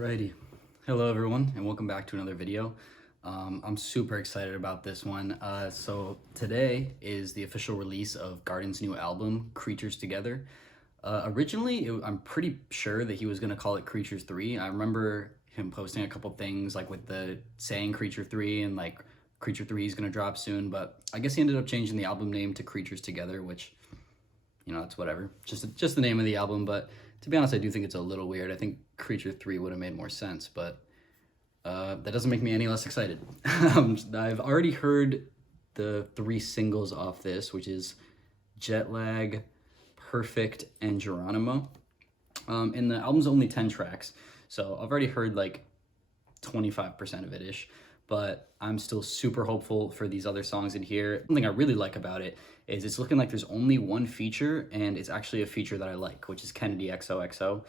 Alrighty, hello everyone and welcome back to another video. I'm super excited about this one. So today is the official release of Guardin's new album, Creatures Together. I'm pretty sure that he was going to call it Creatures 3. I remember him posting a couple things like with the saying Creature 3 and like Creature 3 is going to drop soon, but I guess he ended up changing the album name to Creatures Together, which, you know, it's whatever. Just the name of the album, but to be honest, I do think it's a little weird. I think Creature 3 would have made more sense, but that doesn't make me any less excited. I've already heard the 3 singles off this, which is Jet Lag, Perfect, and Geronimo. And the album's only 10 tracks, so I've already heard like 25% of it-ish, but I'm still super hopeful for these other songs in here. Something I really like about it is it's looking like there's only one feature, and it's actually a feature that I like, which is Kennedy XOXO.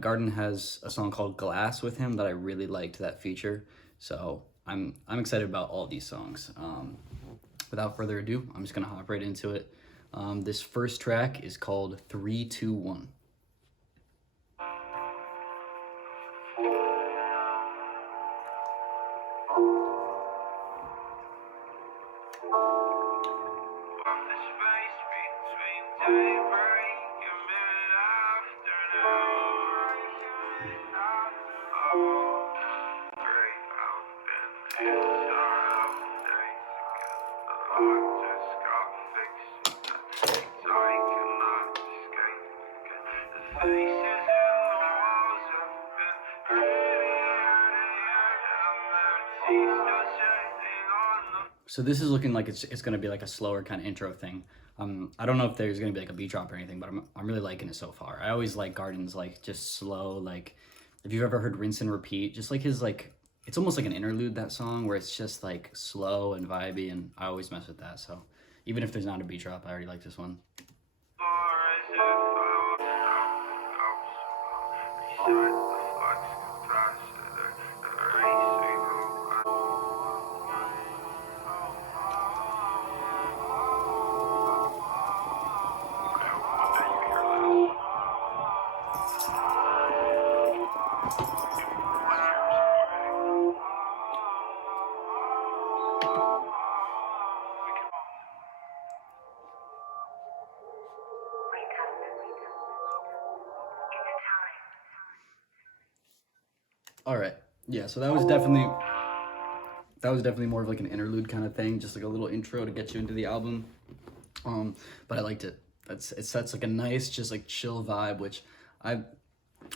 Guardin has a song called Glass with him that I really liked that feature, so I'm excited about all these songs. Without further ado, I'm just gonna hop right into it. This first track is called 3, 2, 1. So this is looking like it's gonna be like a slower kind of intro thing. I don't know if there's gonna be like a beat drop or anything, but I'm really liking it so far. I always like Guardin's like just slow, like if you've ever heard Rinse and Repeat, just like his like, it's almost like an interlude, that song, where it's just like slow and vibey, and I always mess with that. So even if there's not a beat drop, I already like this one. All right, yeah, so that was definitely more of like an interlude kind of thing, just like a little intro to get you into the album. But I liked it. It sets like a nice, just like chill vibe, which I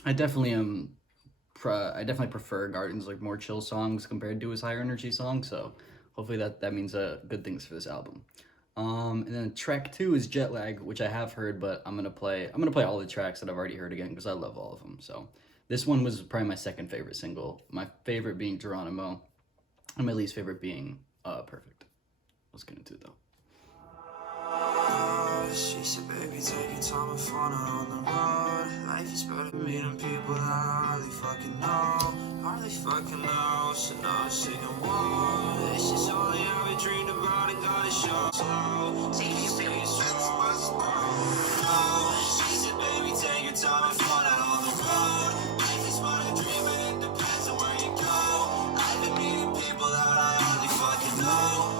definitely I definitely prefer Guardin's like more chill songs compared to his higher energy songs. So hopefully that means good things for this album. And then track 2 is Jet Lag, which I have heard, but I'm gonna play all the tracks that I've already heard again because I love all of them. So this one was probably my second favorite single. My favorite being Geronimo, and my least favorite being Perfect. Let's get into it though. She said, baby, take your time and fun on the road. Life is better meeting people that I hardly fucking know. So now I'm singing, whoa, this is all I ever dreamed about and gotta show slow. She said, baby, take your time and fun out on the road. Life is but a dream and it depends on where you go. I've been meeting people that I hardly fucking know.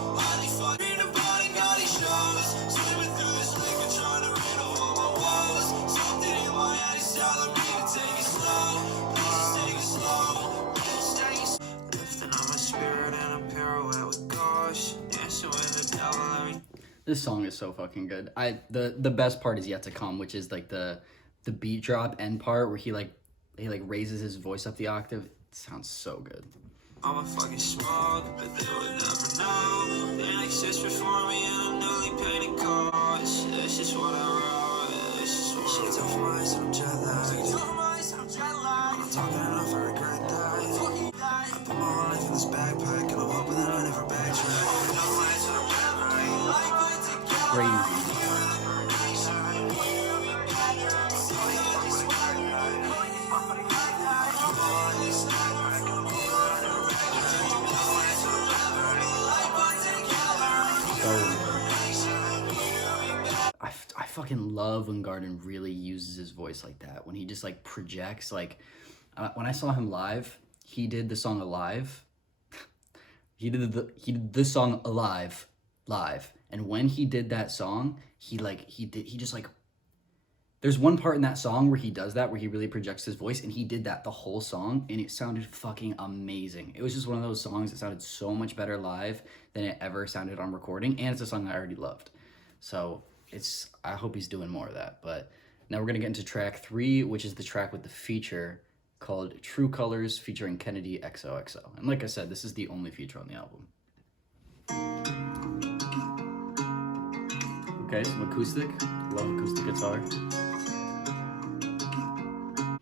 Dream about and got these shows. Swimming through this liquor, trying to rid of all my woes. Something in my head is telling me to take it slow. Please just take it slow. Lifting on my spirit in a pirouette with gauche. Dancing with the devil. This song is so fucking good. The best part is yet to come, which is like the beat drop end part where he raises his voice up the octave. It sounds so good. I'm a fucking smoke, but they would never know. They exist before me and I'm newly painted cars. This is what I wrote. This is what I wrote. She's off my eyes and I'm jet lagged. I'm not talking enough, I regret that. I put my whole life in this backpack and I'm hoping that I never backtrack. Crazy. I fucking love when Guardin really uses his voice like that, when he just like projects. Like When I saw him live, he did the song Alive. He did this song Alive live. And when he did that song, he just like, there's one part in that song where he does that, where he really projects his voice, and he did that the whole song, and it sounded fucking amazing. It was just one of those songs that sounded so much better live than it ever sounded on recording, and it's a song I already loved. So I hope he's doing more of that. But now we're gonna get into track 3, which is the track with the feature called True Colors featuring Kennedy XOXO. And like I said, this is the only feature on the album. Okay, some acoustic. Love acoustic guitar.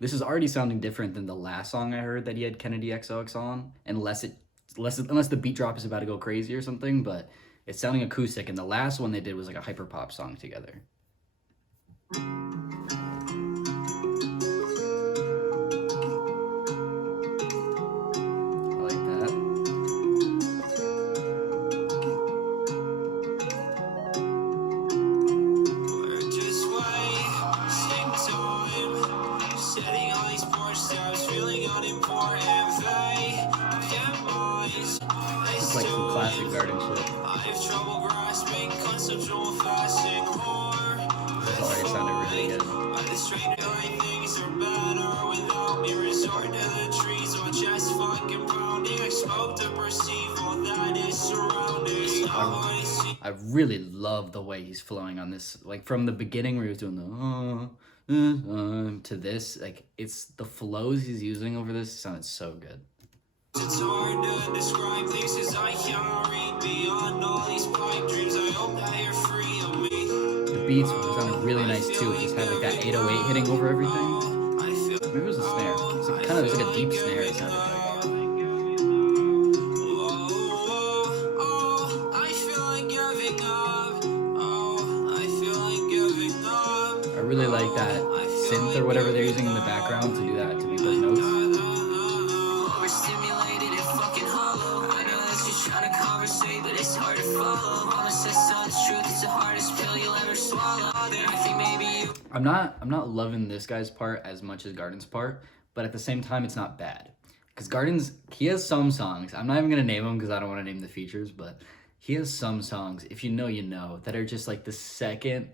This is already sounding different than the last song I heard that he had Kennedy XOXO on, unless the beat drop is about to go crazy or something, but it's sounding acoustic, and the last one they did was like a hyper pop song together. Like some classic Guardin shit. This already sounded really good. I really love the way he's flowing on this. Like from the beginning where he was doing the to this, like it's the flows he's using over this sounded so good. It's hard to describe things as I can't read beyond all these pipe dreams. I hope that you're free of me. The beats sounded really nice too. It just had like that 808 hitting over everything. Maybe it was a snare. It's like, kind of like a deep snare. It sounded like. I really like that synth or whatever they're using in the background to do that, to make those notes. I'm not loving this guy's part as much as Guardin's part, but at the same time it's not bad. Because he has some songs, I'm not even gonna name them because I don't want to name the features, but he has some songs, if you know you know, that are just like the second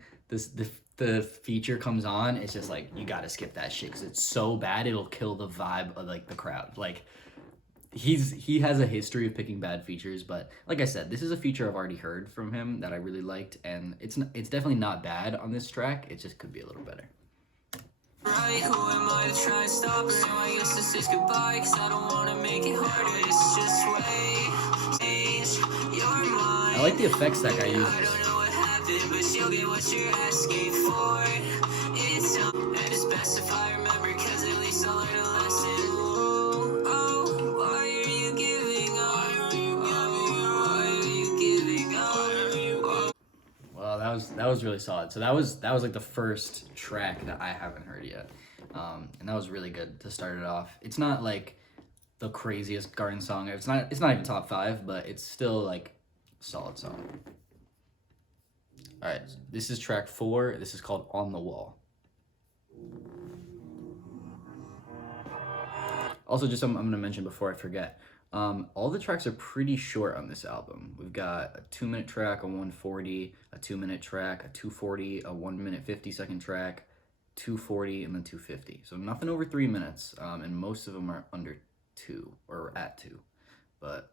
the feature comes on, it's just like you gotta skip that shit because it's so bad it'll kill the vibe of like the crowd. Like he has a history of picking bad features, but like I said, this is a feature I've already heard from him that I really liked, and it's definitely not bad on this track. It just could be a little better. Right, who am I to try and stop her? So I guess this is goodbye, cause I don't want to make it harder. It's just wait, you're mine. I like the effects that guy uses. I don't know what happened, but you'll get what you're asking for. It's and it's best if I remember, cause at least I'll learn a lesson. That was really solid. So that was like the first track that I haven't heard yet, and that was really good to start it off. It's not like the craziest Guardin song. It's not even top 5, but it's still like a solid song. All right, this is track 4. This is called On the Wall. Also, just I'm gonna mention before I forget. All the tracks are pretty short on this album. We've got a 2-minute track, a 140, a 2-minute track, a 240, a 1-minute 50-second track, 240, and then 250. So nothing over 3 minutes, and most of them are under 2 or at 2. But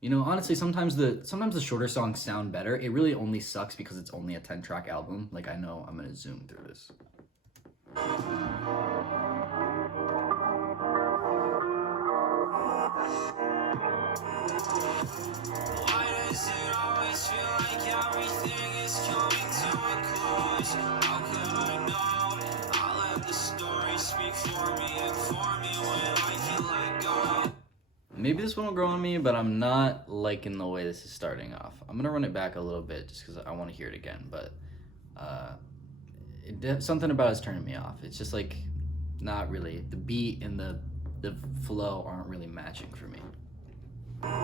you know, honestly, sometimes the shorter songs sound better. It really only sucks because it's only a 10-track album. Like I know I'm gonna zoom through this. Maybe this one will grow on me, but I'm not liking the way this is starting off. I'm gonna run it back a little bit just because I want to hear it again, but something about it's turning me off. It's just like not really. The beat and the flow aren't really matching for me. Why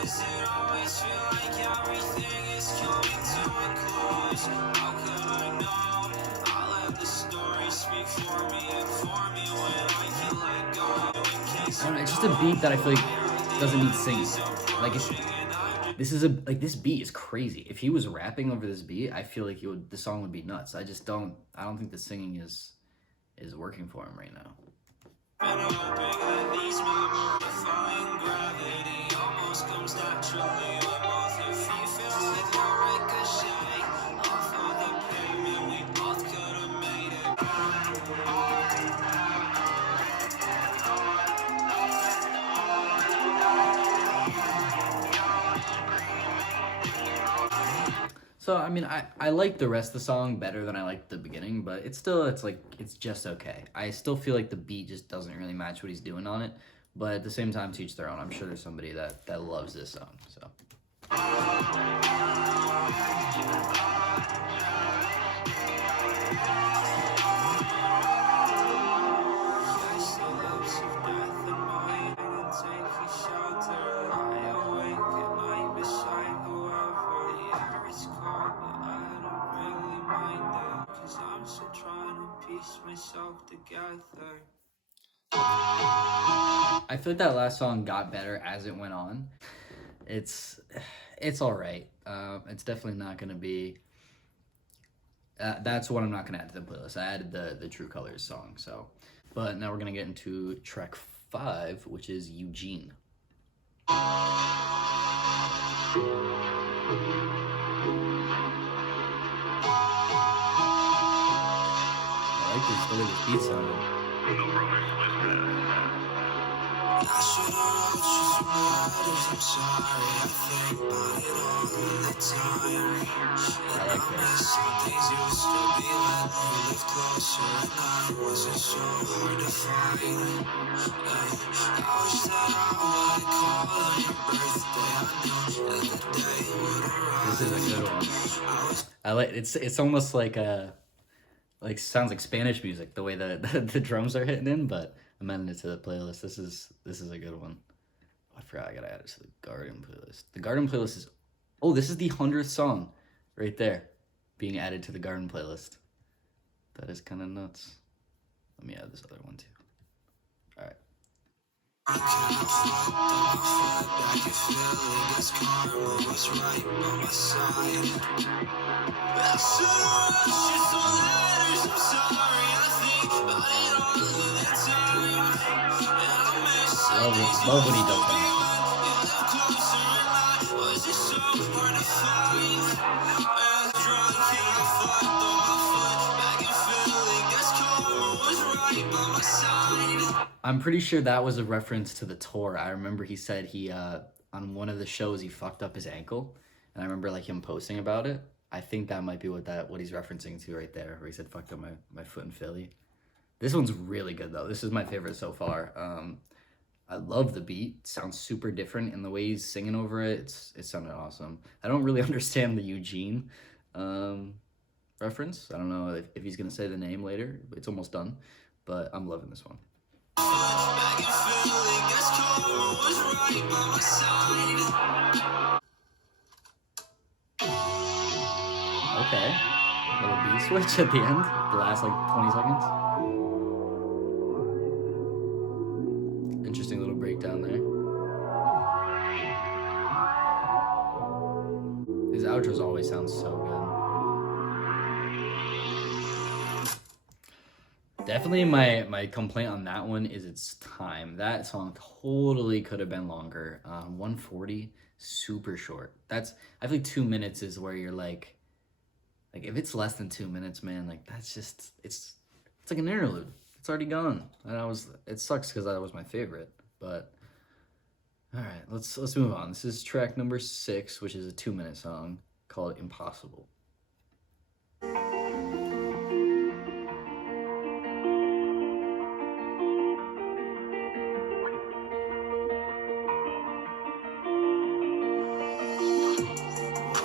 does it always feel like everything is coming to a close? How could I know? I'll let the story speak for me and for me when I can let go. I don't know, it's just a beat that I feel like doesn't need singing. Like this beat is crazy. If he was rapping over this beat, I feel like the song would be nuts. I don't think the singing is working for him right now. Been hoping that these memories defying gravity almost comes naturally when both your feet feel like a ricochet off of the pavement. We both could have made it. So I mean, I like the rest of the song better than I liked the beginning, but it's just okay. I still feel like the beat just doesn't really match what he's doing on it, but at the same time, to each their own. I'm sure there's somebody that loves this song. So Place the lips of death in mine and take you shelter. Lie awake at night beside whoever. Yeah, it's cold, but I don't really mind it. 'Cause I'm still trying to piece myself together. I feel like that last song got better as it went on. It's it's all right. It's definitely not gonna be. That's what I'm not gonna add to the playlist. I added the True Colors song. So, but now we're gonna get into track 5, which is Eugene. I like the way this beat sounded. I should've wrote you some letters, I'm sorry. I think about it all the time. I like this. Some days you would still be letting me live closer, and I wasn't so hard to find. I wish that I would call on your birthday. I know that the day would arrive. This is a good one. I like it's almost like sounds like Spanish music the way the drums are hitting in, but I'm adding it to the playlist. This is a good one. I forgot I gotta add it to the Guardin playlist. The Guardin playlist is this is the 100th song right there being added to the Guardin playlist. That is kind of nuts. Let me add this other one too. All right. I can't afford the foot back and feeling this karma was right by my side. I should've wrote you some letters, I'm sorry. I think about it all the time. And I miss some days you Love when he used to does be that. when you lived closer and I wasn't so hard to find. Drunk and I fucked on my foot back and feeling this karma was right by my side. I'm pretty sure that was a reference to the tour. I remember he said he on one of the shows he fucked up his ankle, and I remember like him posting about it. I think that might be what he's referencing to right there, where he said fucked up my foot in Philly. This one's really good though. This is my favorite so far. I love the beat. It sounds super different, and the way he's singing over it, it sounded awesome. I don't really understand the Eugene reference. I don't know if he's gonna say the name later. It's almost done, but I'm loving this one. Back and feeling this karma was right by my side. Okay. Little beat switch at the end. The last like 20 seconds. Interesting little breakdown there. His outros always sound so good. Definitely my complaint on that one is its time. That song totally could have been longer. 140, super short. I feel like 2 minutes is where you're like if it's less than 2 minutes, man, like that's just it's like an interlude. It's already gone, and it sucks because that was my favorite. But all right, let's move on. This is track number 6, which is a 2-minute song called "Impossible." What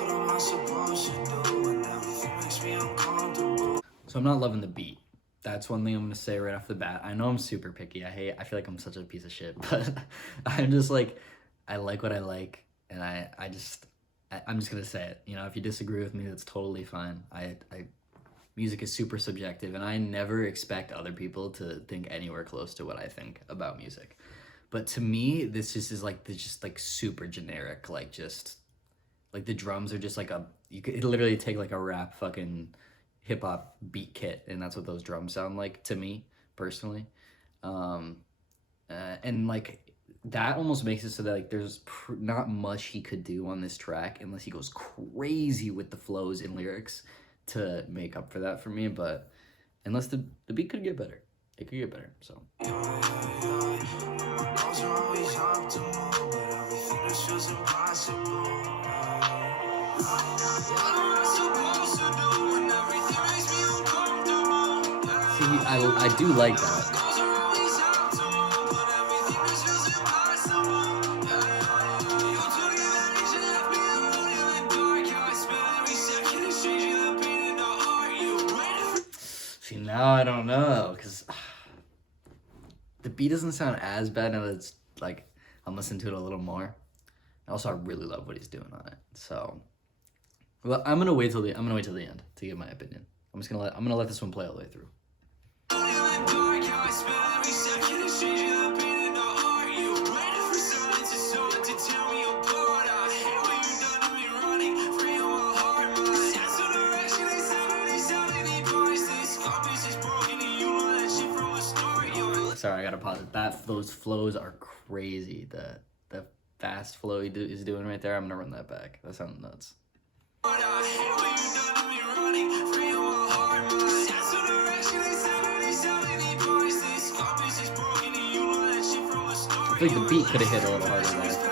am I supposed to do when everything makes me uncomfortable? So I'm not loving the beat. That's one thing I'm gonna say right off the bat. I know I'm super picky. I feel like I'm such a piece of shit, but I'm just like, I like what I like, and I'm just gonna say it. You know, if you disagree with me, that's totally fine. music is super subjective, and I never expect other people to think anywhere close to what I think about music. But to me, this just is like just like super generic, like just like the drums are just like you could literally take like a rap fucking hip hop beat kit, and that's what those drums sound like to me personally. Um, and like that almost makes it so that like there's not much he could do on this track unless he goes crazy with the flows and lyrics to make up for that for me. But unless the beat could get better, it could get better. So. See, I do like that. See, now I don't know, because the beat doesn't sound as bad now that it's like I'm listening to it a little more. Also, I really love what he's doing on it. So, well, I'm gonna wait till the end to give my opinion. I'm gonna let this one play all the way through. Sorry, I gotta pause it. Those flows are crazy. The fast flow is doing right there. I'm gonna run that back. That sounds nuts. I feel like the beat could have hit a little harder there.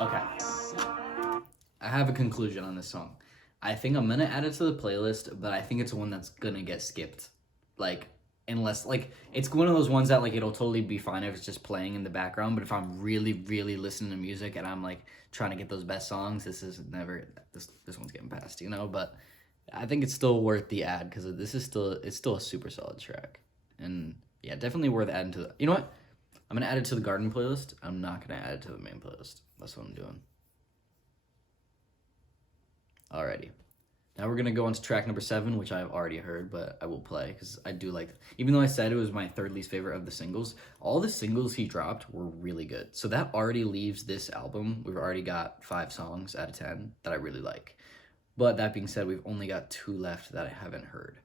Okay. I have a conclusion on this song. I think I'm gonna add it to the playlist, but I think it's one that's gonna get skipped. Like, unless, like, it's one of those ones that, like, it'll totally be fine if it's just playing in the background, but if I'm really, really listening to music and I'm, like, trying to get those best songs, this one's getting passed, you know? But I think it's still worth the ad, because it's still a super solid track. And, yeah, definitely worth adding to the, you know what? I'm gonna add it to the Guardin playlist. I'm not gonna add it to the main playlist. That's what I'm doing. Alrighty. Now we're gonna go on to track number 7, which I've already heard, but I will play because I do like. Even though I said it was my third least favorite of the singles, all the singles he dropped were really good. So that already leaves this album. We've already got 5 songs out of 10 that I really like. But that being said, we've only got 2 left that I haven't heard,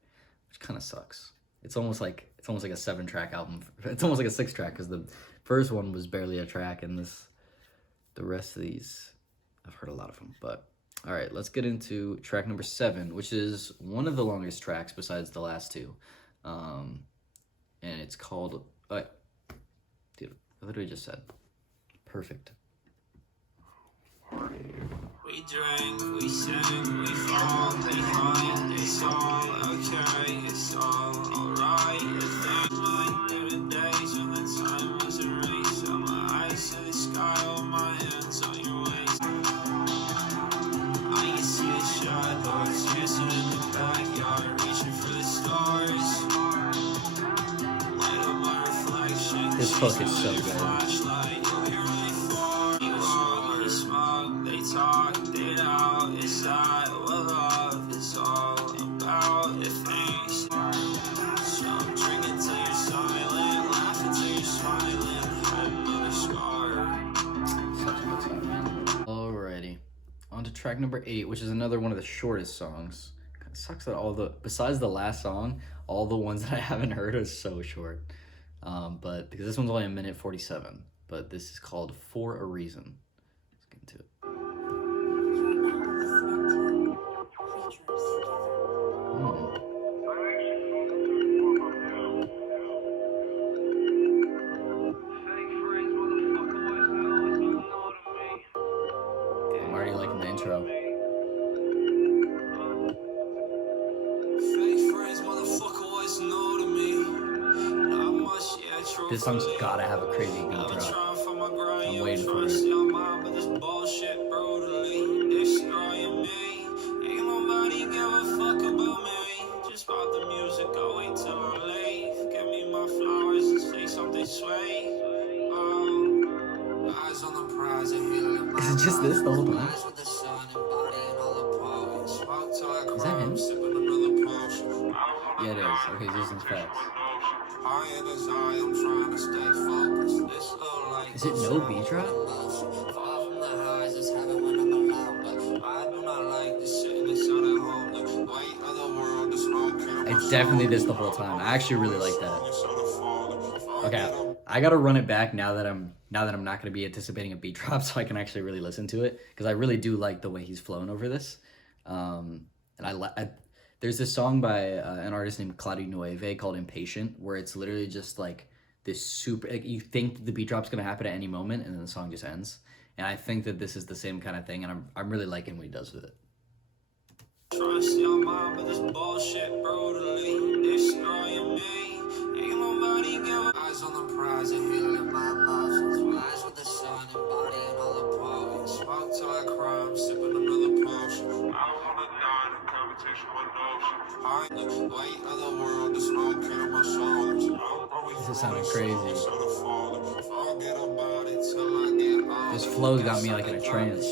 which kind of sucks. It's almost like a 7-track album. It's almost like a 6-track because the first one was barely a track, and the rest of these, I've heard a lot of them. But all right, let's get into track number 7, which is one of the longest tracks besides the last 2, and it's called. Dude, I literally just said, perfect. We drink, we sing, we fall behind. It's all okay, it's all alright. There the days when the time was erased. On my eyes to the sky, all my hands on your waist. I can see the shadows, dancing in the backyard, reaching for the stars. Light up my reflection. This hook is so good. Talked it out, it's that what love is all about. It thinks so. I'm drinking till you're silent, laughing till you're smiling. Had another scar. Such a good song, man. Alrighty, on to track number 8, which is another one of the shortest songs. It sucks that besides the last song, all the ones that I haven't heard are so short. But because this one's only 1:47, but this is called For a Reason. Let's get into it. I'm already liking the intro. This song's gotta have a crazy beat drop. I'm waiting for it. Is it just this the whole time? Is that him? Yeah, it is. Okay, these are facts. Is it no beat drop? It's definitely this the whole time. I actually really like that. Okay, I gotta run it back now that I'm not gonna be anticipating a beat drop, so I can actually really listen to it because I really do like the way he's flowing over this. And there's this song by an artist named Claudio Nueve called "Impatient," where it's literally just like this super. Like, you think the beat drop's gonna happen at any moment, and then the song just ends. And I think that this is the same kind of thing, and I'm really liking what he does with it. Trust your mind, but this bullshit brutally destroying me. Ain't nobody giving eyes on the prize and healing my emotions. Rise with the sun, embodying all the poets. Smoke till I cry, I'm sipping another potion. I wanna die in competition with notion. The weight of the world is smoking on my shoulders. This is sounding crazy. This flow's got me like in a trance.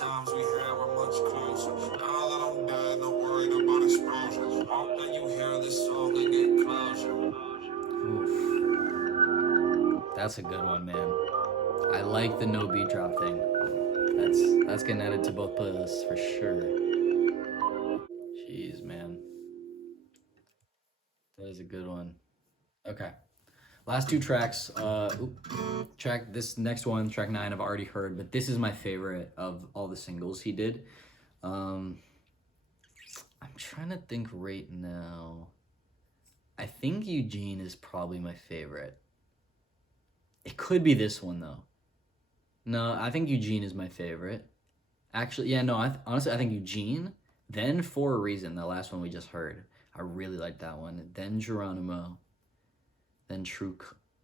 Times we had were much closer. Now that I'm dead, not worried about exposure. Hope that you hear this song and get closure. Oof. That's a good one, man. I like the no beat drop thing. That's getting added to both playlists for sure. Jeez, man. That is a good one. Okay. Last two tracks. This next one, track 9, I've already heard, but this is my favorite of all the singles he did. I'm trying to think right now. I think Eugene is probably my favorite. It could be this one though. No, I think Eugene is my favorite. Actually, yeah, no, honestly, I think Eugene, then For a Reason, the last one we just heard. I really like that one. Then Geronimo. Then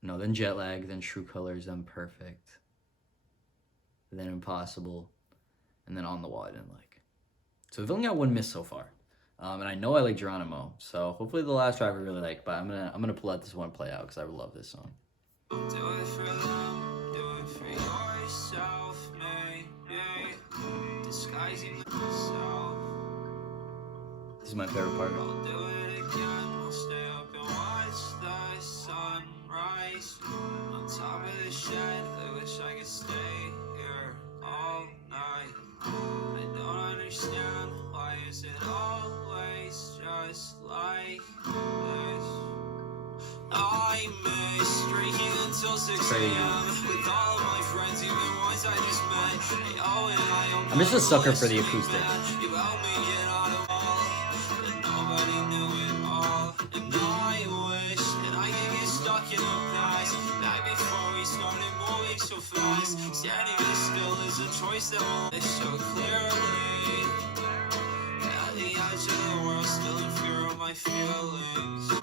then Jet Lag, then True Colors, then Perfect, then Impossible, and then On the Wall I didn't like. So we've only got one miss so far. And I know I like Geronimo, so hopefully the last track I really like, but I'm gonna pull out this one play out because I love this song. Do it for them, do it for yourself, maybe. Disguising myself. This is my favorite part. I'll do it again, I'll stay up and watch the sunrise. On top of the shed, I wish I could stay here all night. I don't understand, why is it always just like this? I miss drinking until 6 a.m. with all of my friends, even ones I just met. I'm just a sucker for the acoustic. You helped me get out of all, but nobody knew it all. And I wish that I could get stuck in the past, back before we started moving so fast. Standing this still is a choice that will live so clearly. At the edge of the world, still in fear of my feelings.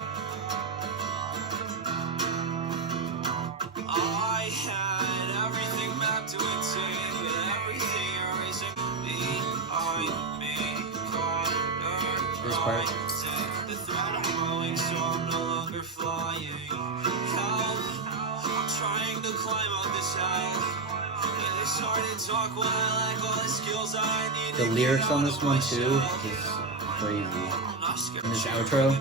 I had everything mapped to a T, but everything erasing behind me. This part. The threat I'm blowing, so I'm no longer flying. Help, I'm trying to climb out this hell. It's hard to talk when I lack all the skills I need. The lyrics on this one too is crazy. And this outro.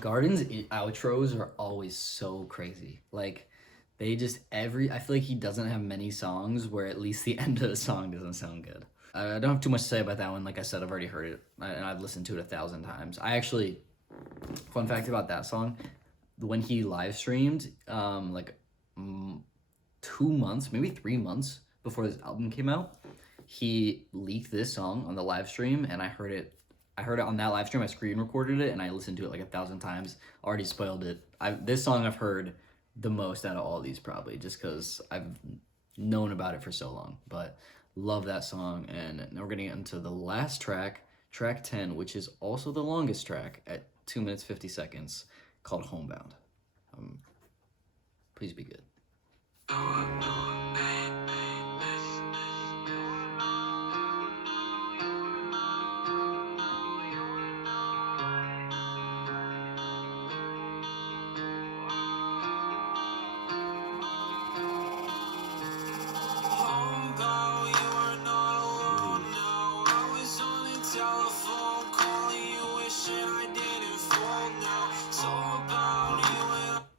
Guardin's outros are always so crazy. Like, they just I feel like he doesn't have many songs where at least the end of the song doesn't sound good. I don't have too much to say about that one. Like I said, I've already heard it and I've listened to it 1,000 times. I actually, fun fact about that song, when he live streamed, 2 months, maybe 3 months before this album came out, he leaked this song on the live stream, and I heard it on that live stream. I screen recorded it and I listened to it like 1,000 times. Already spoiled it. This song I've heard the most out of all these, probably, just because I've known about it for so long. But love that song. And now we're gonna get into the last track, track 10, which is also the longest track at 2 minutes 50 seconds, called Homebound. Please be good.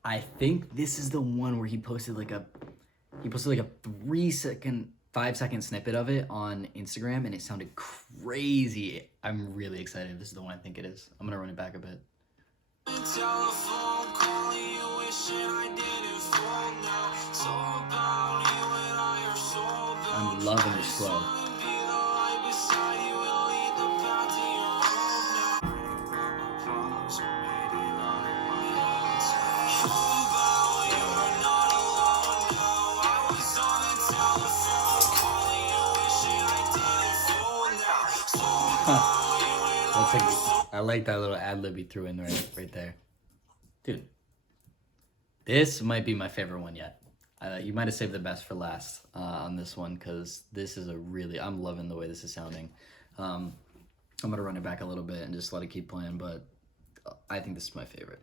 I think this is the one where he posted like a 3-second, 5-second snippet of it on Instagram, and it sounded crazy. I'm really excited. This is the one I think it is. I'm gonna run it back a bit. I'm loving the slow. I like that little ad lib he threw in right there. Dude, this might be my favorite one yet. You might have saved the best for last on this one, because this is I'm loving the way this is sounding. I'm gonna run it back a little bit and just let it keep playing, but I think this is my favorite.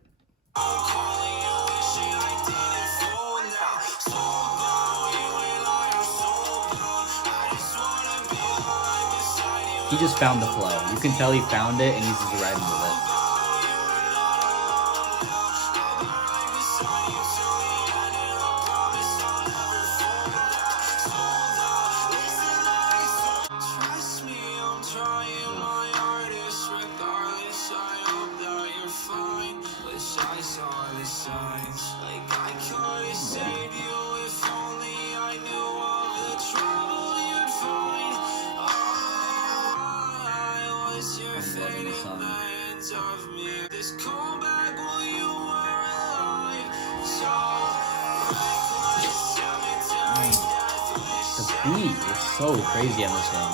He just found the flow. You can tell he found it and he's just riding with it. The beat is so crazy on this one.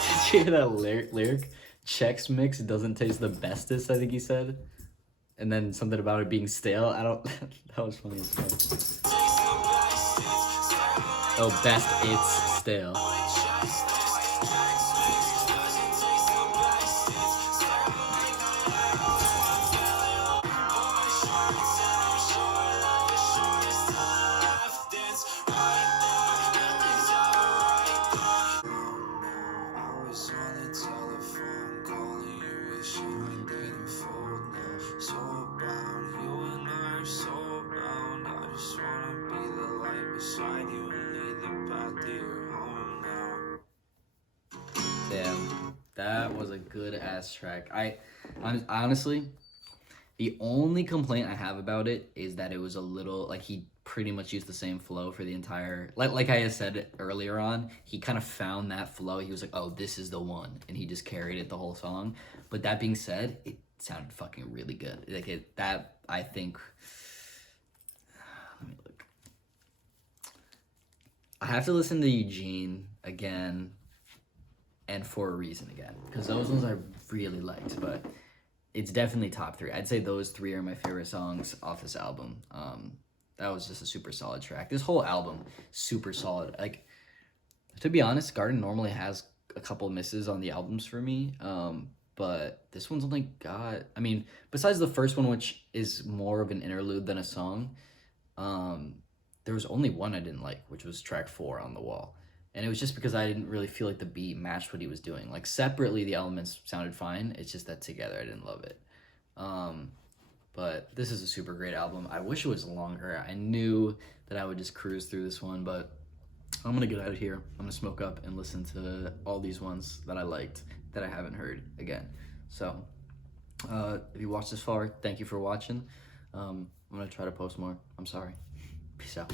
Did you hear that lyric? Chex Mix doesn't taste the bestest, I think he said. And then something about it being stale. That was funny as fuck. Oh, best, it's stale. Damn, that was a good ass track. Honestly, the only complaint I have about it is that it was a little like he pretty much used the same flow for the entire like I had said earlier on. He kind of found that flow. He was like, "Oh, this is the one," and he just carried it the whole song. But that being said, it sounded fucking really good. That I think. Let me look. I have to listen to Eugene again. And For a Reason again, because those ones I really liked, but it's definitely top 3. I'd say those 3 are my favorite songs off this album. That was just a super solid track. This whole album, super solid. Like, to be honest, Guardin normally has a couple misses on the albums for me, but this one's only got, I mean, besides the first one, which is more of an interlude than a song, there was only one I didn't like, which was track 4, On the Wall. And it was just because I didn't really feel like the beat matched what he was doing. Like, separately, the elements sounded fine. It's just that together, I didn't love it. But this is a super great album. I wish it was longer. I knew that I would just cruise through this one, but I'm going to get out of here. I'm going to smoke up and listen to all these ones that I liked that I haven't heard again. So, if you watched this far, thank you for watching. I'm going to try to post more. I'm sorry. Peace out.